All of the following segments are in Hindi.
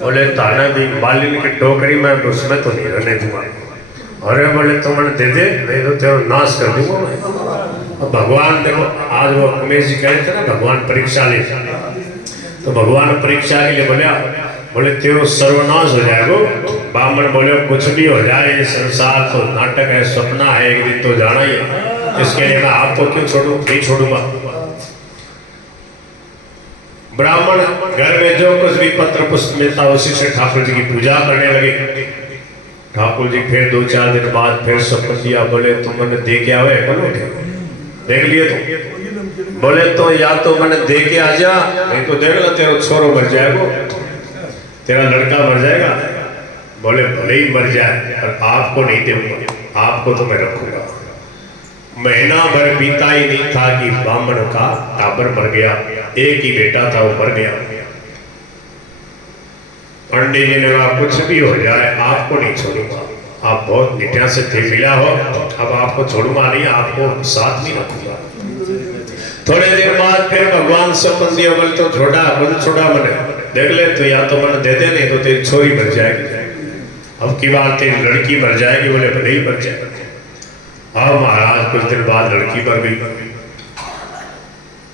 बोले ताना भी मालिन की टोकरी में उसमें तो नहीं रहने दूंगा। अरे बोले तो मैंने दे दे, नहीं तो तेरा नाश कर दूंगा मैं। अब भगवान देखो, आज वो उमेश जी कह रहे थे ना भगवान परीक्षा ले, तो भगवान परीक्षा के लिए बोले तेरो सर्वनाश हो जाएगा। ब्राह्मण बोले कुछ भी हो जाए, ये संसार तो नाटक है, सपना है, एक दिन तो जाना ही है, इसके लिए मैं आपको क्यों छोड़ू, नहीं छोड़ूंगा। ब्राह्मण घर में जो कुछ भी पत्र पुष्प मिलता उसी से ठाकुर जी की पूजा करने लगे। ठाकुर जी फिर 2-4 दिन बाद फिर शपथ दिया, बोले तुम मैंने दे के आवे, बोलो देख लिए तुम, बोले तो या तो मैंने दे के आ जा, नहीं तो देख लो तेरा छोरो मर जाएगा, तेरा लड़का मर जाएगा। बोले भले ही मर जाए पर आपको नहीं दूंगा, आपको तो मैं रखूंगा। महीना भर बीता ही नहीं था कि ब्राह्मण का टाबर मर गया, एक ही बेटा था वो मर गया। पंडित जी ने कहा कुछ भी हो जाए आपको नहीं छोड़ूंगा, आप बहुत निठा से थे मिला हो, अब आपको छोड़ूंगा नहीं, आपको साथ में रखूंगा। थोड़े देर बाद फिर भगवान सपन दिया, बोले तो छोड़ा मैंने देख ले, तो या तो मैंने दे दे, नहीं तो तेरी छोरी मर जाएगी, अब की बात तेरी लड़की मर जाएगी। बोले भले ही मर जाएगी। अब महाराज कुछ दिन बाद लड़की मर गई।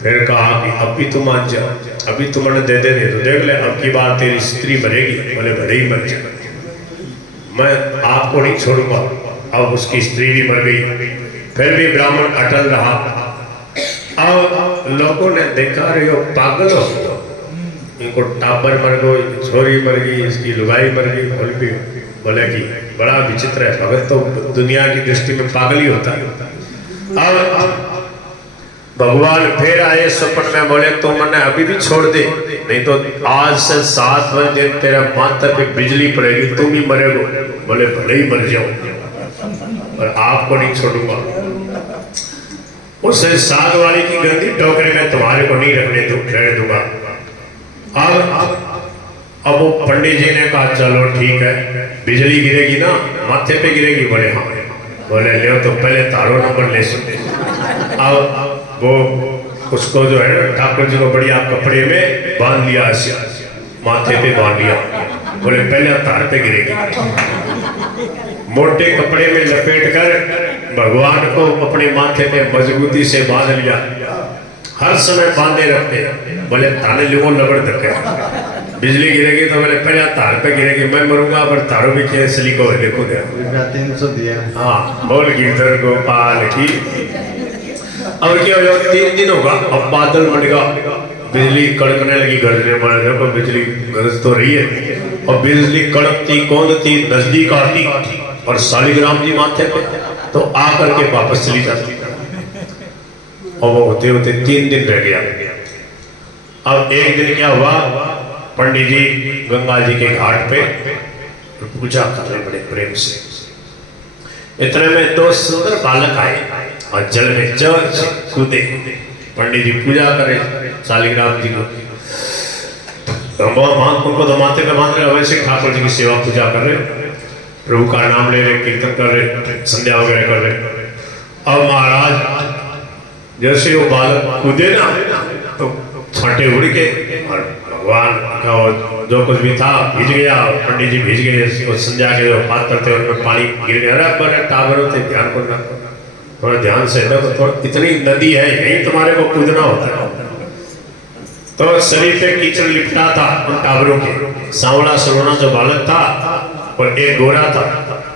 फिर कहा कि अब भी तुम मान जाओ, अभी तुम मैंने दे दे, नहीं तो देख ले, अब की बात तेरी स्त्री मरेगी। बोले भले ही मर जाएगी, मैं आपको नहीं छोड़ूंगा। अब उसकी स्त्री भी मर गई, फिर भी ब्राह्मण अटल रहा। अब लोगों ने देखा रहे हो पागल हो, इनको टाबर मर गई, छोरी मर गई, इसकी लुगाई मर गई। बोले कि बड़ा विचित्र है, भगत तो दुनिया की दृष्टि में पागल ही होता है। अब भगवान फिर आए स्वप्न में, बोले तो मैंने अभी भी छोड़ दे, नहीं तो आज से 7 बजे तेरा माथा पे बिजली पड़ेगी, तुम ही मरेगो। बोले भले ही मर जाओ पर आपको नहीं छोड़ूंगा। उसे साग वाली की गंदी टोकरी में तुम्हारे को नहीं रहने दूंगा। अब वो पंडित जी ने कहा चलो ठीक है, बिजली गिरेगी ना, माथे पे गिरेगी। बोले हाँ। बोले ले तो पहले तारो नंबर ले सुनते। अब वो उसको जो है ठाकुर जी को बढ़िया कपड़े में बांध लिया, माथे पे बांध लिया। बोले पहले तार पे गिरेगी। मोटे कपड़े में लपेट कर भगवान को अपने माथे पे मजबूती से बांध लिया, हर समय बांधे रखते। बोले ताने लोगों लबड़ धक्के, बिजली गिरेगी तो बोले पहले तार पे गिरेगी, मैं मरूंगा पर तारों भी कैसे को देखो दे। हाँ बोल गिरधर गोपाल की। और क्या हो, 3 दिन होगा, अब बादल बढ़ गया, बिजली कड़कने लगी, गरजने बढ़ गए, बिजली गरज तो रही है। और बिजली कड़कती कौंधती नजदीक आती और शालिग्राम जी माथे पे, तो आकर के वापस चली जाती। और वो होते होते 3 दिन रह गया। अब एक दिन क्या हुआ, पंडित जी गंगा जी के घाट पे पूजा कर रहे बड़े प्रेम से। इतने में 2 सुंदर बालक आए और जल में चल कूदे। पंडित जी पूजा करे शालिग्राम जी को, उनको तो माथे पे बांध रहे, वैसे ठाकुर जी की सेवा पूजा कर रहे, प्रभु का नाम ले रहे, कीर्तन कर रहे, संध्या वगैरह कर रहे। अब महाराज जैसे वो बालक कूदे ना, तो छाटे उड़ के और भगवान का जो कुछ भी था भीज गया। पंडित जी भीज गए, संध्या के जो पात्र थे उनमें पानी गिर गया। अरे बड़े टावर होते, ध्यान करना, थोड़ा ध्यान से, तो इतनी नदी है, यही तुम्हारे को कूदना होता है। तो शरीर पे कीचड़ लिपटा था उन टावरों के। सांवला सलोना जो बालक था और एक गोरा था,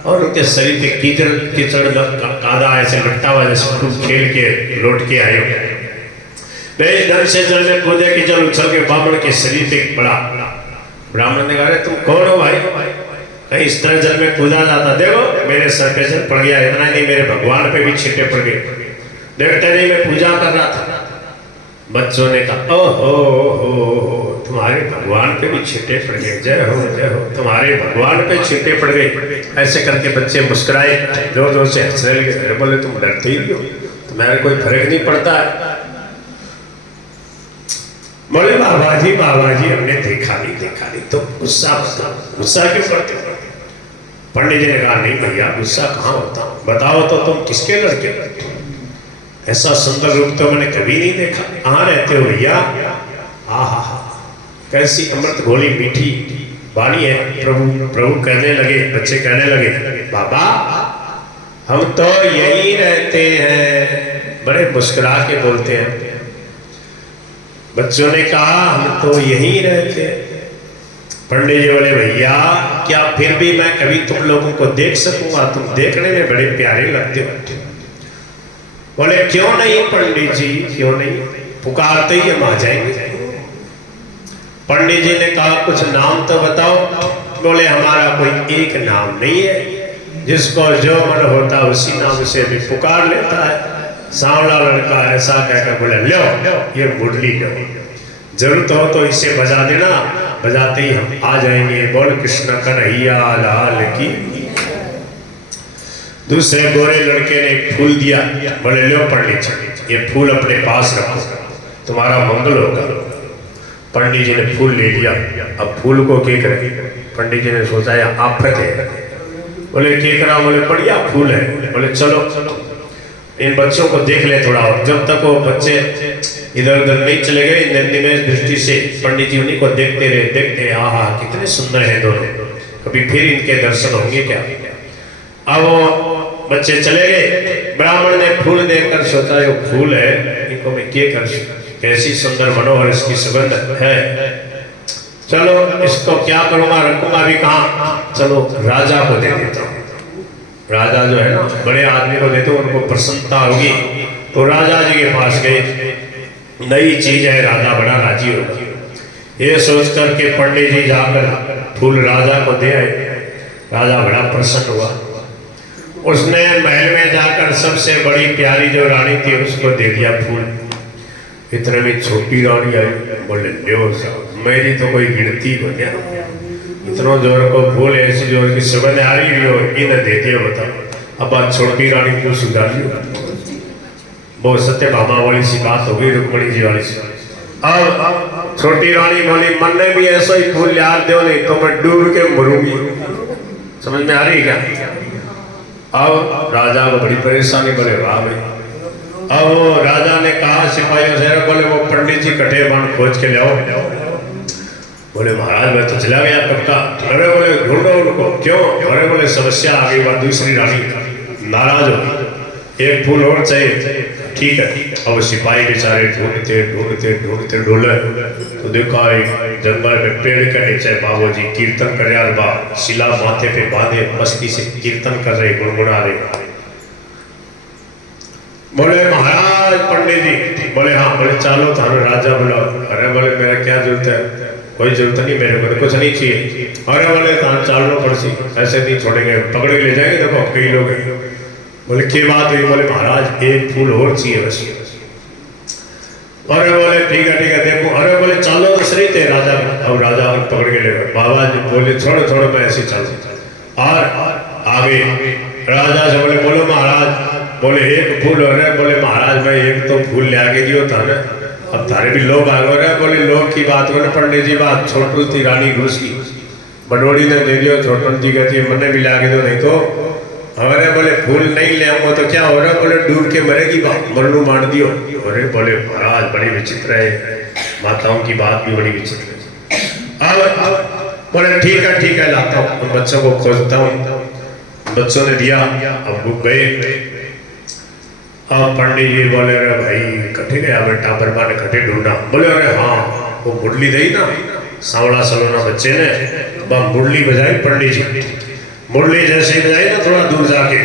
और उनके शरीर पे कीचड़ कादा ऐसे लिपटा हुआ, जैसे खूब खेल के लौट के आए। ढंग से जल में कूदे कि जल उछल के ब्राह्मण के शरीर पे पड़ा। ब्राह्मण ने कहा तुम कौन हो भाई, कहीं इस तरह जल में कूदा जाता, देखो मेरे सर पे जल पड़ गया, इतना नहीं मेरे भगवान पे भी छींटे पड़ गए, देखते नहीं मैं पूजा कर रहा था। बच्चों ने कहा ओहो तुम्हारे भगवान पे भी छींटे पड़ गए, जय हो तुम्हारे भगवान पे छींटे पड़ गए। ऐसे करके बच्चे मुस्कुराए, जोर जोर से हंसने लगे। बोले तुम डरते ही हो, तुम्हारे कोई फर्क नहीं पड़ता है। बोले बाबा जी हमने देखा नहीं, तो गुस्सा क्यों करते हो? पंडित जी ने कहा नहीं भैया गुस्सा कहाँ होता, बताओ तो तुम किसके लड़के? ऐसा सुंदर रूप तो मैंने कभी नहीं देखा। कहाँ रहते हो भैया? आहा कैसी अमृत घोली मीठी वाणी है। प्रभु प्रभु कहने लगे, बच्चे कहने लगे, बाबा हम तो यहीं रहते हैं। बड़े मुस्कुरा के बोलते हैं। बच्चों ने कहा हम तो यहीं रहते हैं। पंडित जी बोले, भैया क्या फिर भी मैं कभी तुम लोगों को देख सकूंगा? तुम देखने में बड़े प्यारे लगते हो। बोले, क्यों नहीं पंडित जी, क्यों नहीं, पुकारते ही हम आ जाएंगे। पंडित जी ने कहा, कुछ नाम तो बताओ। बोले, हमारा कोई एक नाम नहीं है, जिसको जो मन होता उसी नाम से भी पुकार लेता है। सांवला लड़का ऐसा कहकर बोले, लो ये मुरली लो, जरूरत हो तो इसे बजा देना, बजाते ही हम आ जाएंगे। बोल कृष्ण कन्हैया लाल की। दूसरे गोरे लड़के ने एक फूल दिया। बोले, लो पंडित जी ये फूल अपने पास रखो, तुम्हारा मंगल होगा। पंडित जी ने फूल ले लिया। अब फूल को क्या करे? पंडित जी ने सोचा यह आफत है। बोले, क्या करा? बोले, बढ़िया फूल है। बोले, चलो इन बच्चों को देख ले थोड़ा और। जब तक वो बच्चे इधर उधर नहीं चले गए, निर्निमेष दृष्टि से पंडित जी उन्हीं को देखते रहे, देखते रहे। आहा कितने सुंदर हैं दोनों, कभी फिर इनके दर्शन होंगे क्या? अब वो बच्चे चले गए। ब्राह्मण ने फूल देखकर सोचा ये फूल है, इनको मैं क्या कर, कैसी सुंदर मनोहर इसकी सुगंध है। चलो इसको क्या करूंगा, रखूंगा भी कहाँ, चलो राजा को दे देता हूँ। राजा जो है ना, बड़े आदमी को देते, उनको प्रसन्नता होगी। तो राजा जी के पास गए, नई चीज है, राजा बड़ा राजी होगा। ये सोच करके पंडित जी जाकर फूल राजा को दे आए। राजा बड़ा प्रसन्न हुआ। उसने महल में जाकर सबसे बड़ी प्यारी जो रानी थी उसको दे दिया फूल। इतने में छोटी रानी आई। बोले, लो मेरी तो कोई गिनती हो गया, इतना जोर को फूल, ऐसी जोर की सुगंध आ रही हो, इन्हें दे दिया। बताओ अब बात छोटी रानी क्यों सुधार ली? वो सत्यभामा वाली सी बात हो गई, रुक्मणी जी वाली सी। अब छोटी रानी बोली, मन ने भी ऐसा ही फूल याद दो, नहीं तो मैं डूब के मरूंगी। समझ में आ रही क्या? अब राजा को बड़ी परेशानी। बोले, वाह भाई। अब राजा ने कहा सिपाहियों से, बोले वो पंडित जी कटे बाण खोज के लाओ। बोले, महाराज मैं तो चला गया कब का। अरे बोले, ढूंढो उनको। क्यों? अरे बोले, समस्या आ गई, बात दूसरी रानी नाराज हो, एक फूल और चाहिए। ठीक है। अब सिपाही बेचारे ढूंढते ढूंढते ढूंढते ढूंढे तो देखा एक जंगल में पेड़ के नीचे बाबू जी कीर्तन कर रहे, बा शिला माथे पे बांधे मस्ती से कीर्तन कर रहे, गुनगुना रहे। बोले, महाराज पंडित जी। बोले, हाँ। बोले, चलो थाने राजा बुलाओ। अरे बोले, मेरा क्या जरूरत है? कोई जरूरत नहीं, मेरे को कुछ नहीं चाहिए। अरे बोले, कहाँ चालना पड़सी, ऐसे नहीं छोड़ेंगे, पकड़ के ले जाएंगे। देखो कई लोग हैं। बोले, क्या बात हुई? बोले, महाराज एक फूल और चाहिए बस। अरे बोले, ठीक है देखो। अरे बोले, चलो तो सही थे राजा। अब राजा पकड़ के ले गए। बाबा जी बोले, छोड़ो छोड़ो, मैं ऐसे चल और आगे राजा से बोले, बोलो महाराज। बोले, एक फूल हो रहा है। बोले, महाराज मैं एक तो फूल ले आके दियो था ना, अब थारे भी लोग आ रहे। बोले, लोग की बात हो, पंडित जी बात छोटू थी रानी घुस की, बडोड़ी ने दे दियो। छोटू जी कहती मैंने भी ला के दो, नहीं तो। अरे बोले, फूल नहीं ले आऊंगा तो क्या हो रहा? बोले, डूब के मरेगी, मरनू मार दियो। अरे बोले, महाराज बड़ी विचित्र है, माताओं की बात भी बड़ी विचित्र है। अब बोले, ठीक है लाता हूँ, बच्चों को खोजता हूँ। बच्चों ने दिया। अब वो गए। अब पंडित जी बोले, अरे भाई कटे गया बेटा, बर्मा ने कटे ढूंढा। बोले, अरे हाँ वो मुरली दी ना सांवला सलोना बच्चे ने, वह मुरली बजाई पंडित जी। मुरली जैसे ही बजाई ना थोड़ा दूर जाके,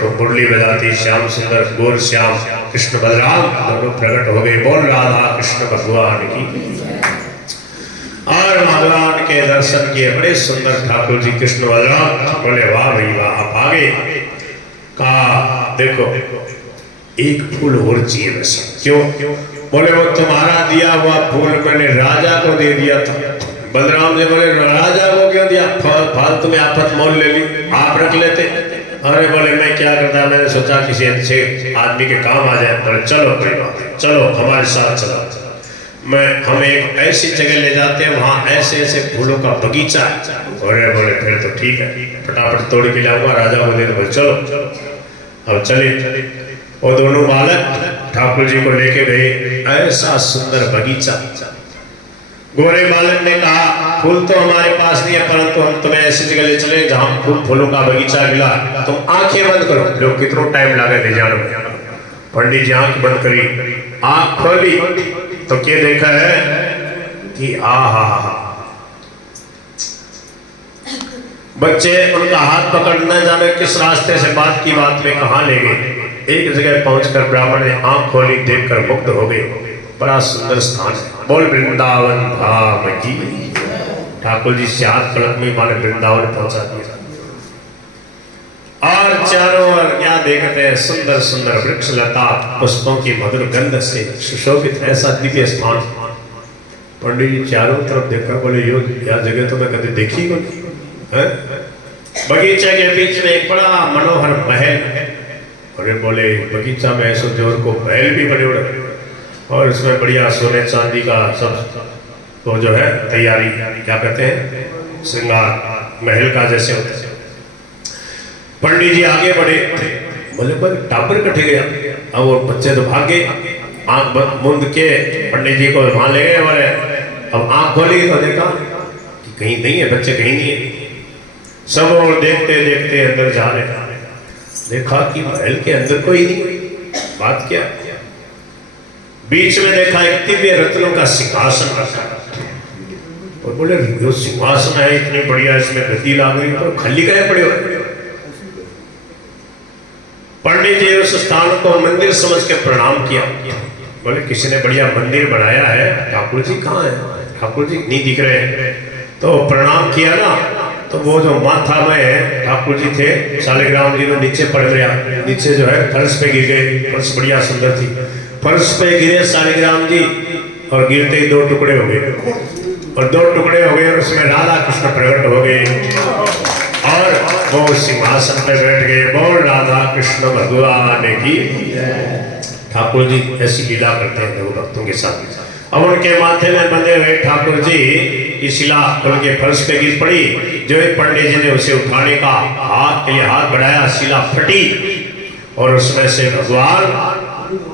तो मुरली बजाती श्याम सुंदर गोर श्याम कृष्ण बलराम दोनों प्रकट हो गए। बोल राधा कृष्ण भगवान की। और भगवान के दर्शन किए, बड़े सुंदर ठाकुर जी कृष्ण बलराम। बोले, वाह भाई वाह। आप आगे कहा, देखो एक फूल और चाहिए बस। क्यों? बोले, वो तुम्हारा दिया हुआ फूल मैंने राजा को दे दिया था। बलराम जी बोले, राजा को क्यों दिया? फालतू में आफत मोल ले ली, आप रख लेते। अरे बोले, मैं क्या करता, मैंने सोचा किसी अच्छे आदमी के काम आ जाए। बोले, चलो कोई बात नहीं, चलो हमारे साथ चलो। हम एक ऐसी जगह ले जाते हैं, वहाँ ऐसे ऐसे फूलों का बगीचा है। अरे बोले, फिर तो ठीक है, फटाफट तोड़ के लाऊंगा, राजा को दे दो। चलो अब चले। वो दोनों बालक ठाकुर जी को लेके गए। ऐसा सुंदर बगीचा। गोरे बालक ने कहा, फूल तो हमारे पास नहीं है, परंतु हम तुम्हें ऐसी जगह ले चले जहाँ खूब फूलों का बगीचा मिला, तुम आंखें बंद करो। लोग कितना टाइम लगे ले जाने में। पंडित जी आंख बंद करी, आंख खोली तो क्या देखा है कि आहा, बच्चे उनका हाथ पकड़ न जाने किस रास्ते से बात की बात में कहाँ ले गए। एक जगह पहुंचकर ब्राह्मण ने आंख खोली, देखकर मुग्ध हो गए। बड़ा सुंदर स्थान है, बोल वृंदावन धाम की। ठाकुर जी से हाथ पलक में माने वृंदावन पहुंचा दिया। और चारों ओर क्या देखते हैं, सुंदर सुंदर वृक्ष लता पुष्पों की मधुर गंध से सुशोभित ऐसा दिव्य स्थान। पंडित जी चारों तरफ देखा, बोले यो यह जगह तो मैं कभी देखी नहीं। बगीचे के बीच में एक बड़ा मनोहर महल है। अरे बोले बगीचा में ऐसो जोर को महल भी बने उड़े, और इसमें बढ़िया सोने चांदी का सब तो जो है तैयारी, क्या कहते हैं, श्रृंगार महल का जैसे होता है। पंडित जी आगे बढ़े, बोले पर टापर कटे गया। अब वो बच्चे तो भाग गए, आंख मूंद के पंडित जी को वहां ले गए। बोले अब आंख खोली तो देखा कि कहीं नहीं है, बच्चे कहीं नहीं है। सब और देखते देखते अंदर जा रहे, देखा कि महल के अंदर कोई नहीं। बात क्या, बीच में देखा एक दिव्य रत्नों का सिंहासन रखा, और बोले जो सिंहासन है इतनी बढ़िया, इसमें गद्दी लाग रही तो खाली कहे पड़े हुए। पंडित जी उस स्थान को मंदिर समझ के प्रणाम किया। बोले किसी ने बढ़िया मंदिर बनाया है, ठाकुर जी कहाँ है? ठाकुर जी नहीं दिख रहे हैं। तो प्रणाम किया ना, तो वो जो माथा में ठाकुर जी थे, शालिग्राम जी तो नीचे पड़ गया, नीचे जो है फर्श पे गिर गए। फर्श बढ़िया सुंदर थी, फर्श पे गिरे शालिग्राम जी, और गिरते ही दो टुकड़े हो गए, और दो टुकड़े हो गए, और उसमें राधा कृष्ण प्रकट हो गए, और वो सिंहासन पे बैठ गए। बोल राधा कृष्ण भगवान की। ठाकुर जी ऐसी लीला करते हैं भक्तों के साथ। अब उनके माथे में बंधे हुए ठाकुर जी की शिला उनके फर्श पे गिर पड़ी। जो पंडित जी ने उसे उठाने का हाथ के लिए हाथ बढ़ाया, शिला फटी, और उसमें से भगवान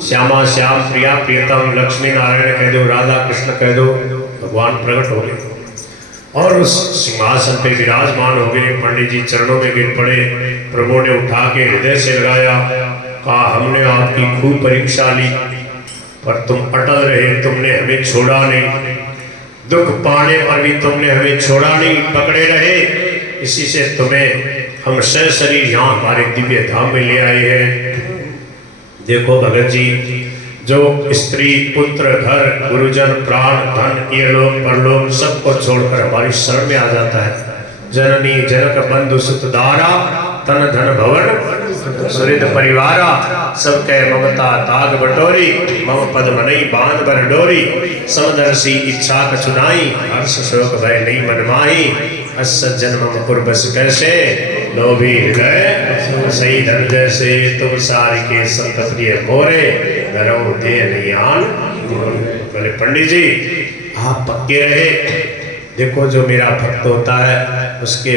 श्यामा श्याम प्रिया प्रियतम लक्ष्मी नारायण कह दो, राधा कृष्ण कह दो, भगवान प्रकट हो गए और उस सिंहासन पे विराजमान हो गए। पंडित जी चरणों में गिर पड़े, प्रभु ने उठा के हृदय से लगाया, कहा हमने आपकी खूब परीक्षा ली, पर तुम अटल रहे, तुमने हमें छोड़ा नहीं। दुख पाने पर भी तुमने हमें छोड़ा नहीं, पकड़े रहे। इसी से तुम्हें हम सशरीर यहाँ हमारे दिव्य धाम में ले आए हैं। देखो भगत जी, जो स्त्री पुत्र घर गुरुजन प्राण धन ये लोग परलोक सबको छोड़कर हमारी शरण में आ जाता है। जननी जनक बंधु सुत दारा तन धन भवन सुहृद परिवारा, सबके ममता ताग बटोरी, मम पद मनई बांध बर डोरी। समदर्शी इच्छा कछुनाई, हर्ष शोक भय नहीं मन माही। अस जन्म मुकुर बस कैसे, लोभी हृदय सही धन जैसे। तुम सारी के संत प्रिय मोरे, धर्म दे नहीं आन। बोले पंडित जी आप पक्के रहे। देखो जो मेरा भक्त होता है उसके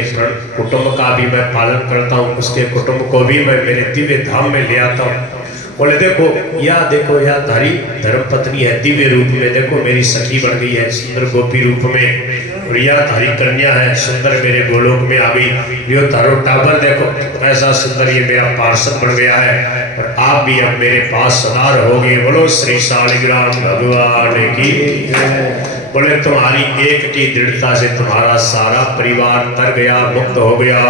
कुटुंब का भी मैं पालन करता हूँ, उसके कुटुंब को भी मैं मेरे दिव्य धाम में ले आता हूँ। बोले देखो यह धारी धर्म पत्नी है दिव्य रूप में, देखो मेरी सखी बन गई है सुंदर गोपी रूप में, और यह धारी कन्या है सुंदर मेरे गोलोक में आ गई। यो तारो टाबर देखो ऐसा सुंदर ये मेरा पार्षद बन गया है, और आप भी अब मेरे पास सदा रहोगे। बोलो श्री शालिग्राम भगवान की। बोले तुम्हारी एक की दृढ़ता से तुम्हारा सारा परिवार तर गया, मुक्त हो गया।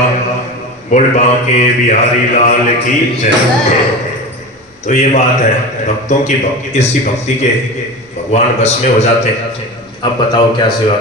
बोल बांके बिहारी लाल की जय। तो ये बात है भक्तों की, इसी भक्ति के भगवान बस में हो जाते हैं। अब बताओ क्या सेवा।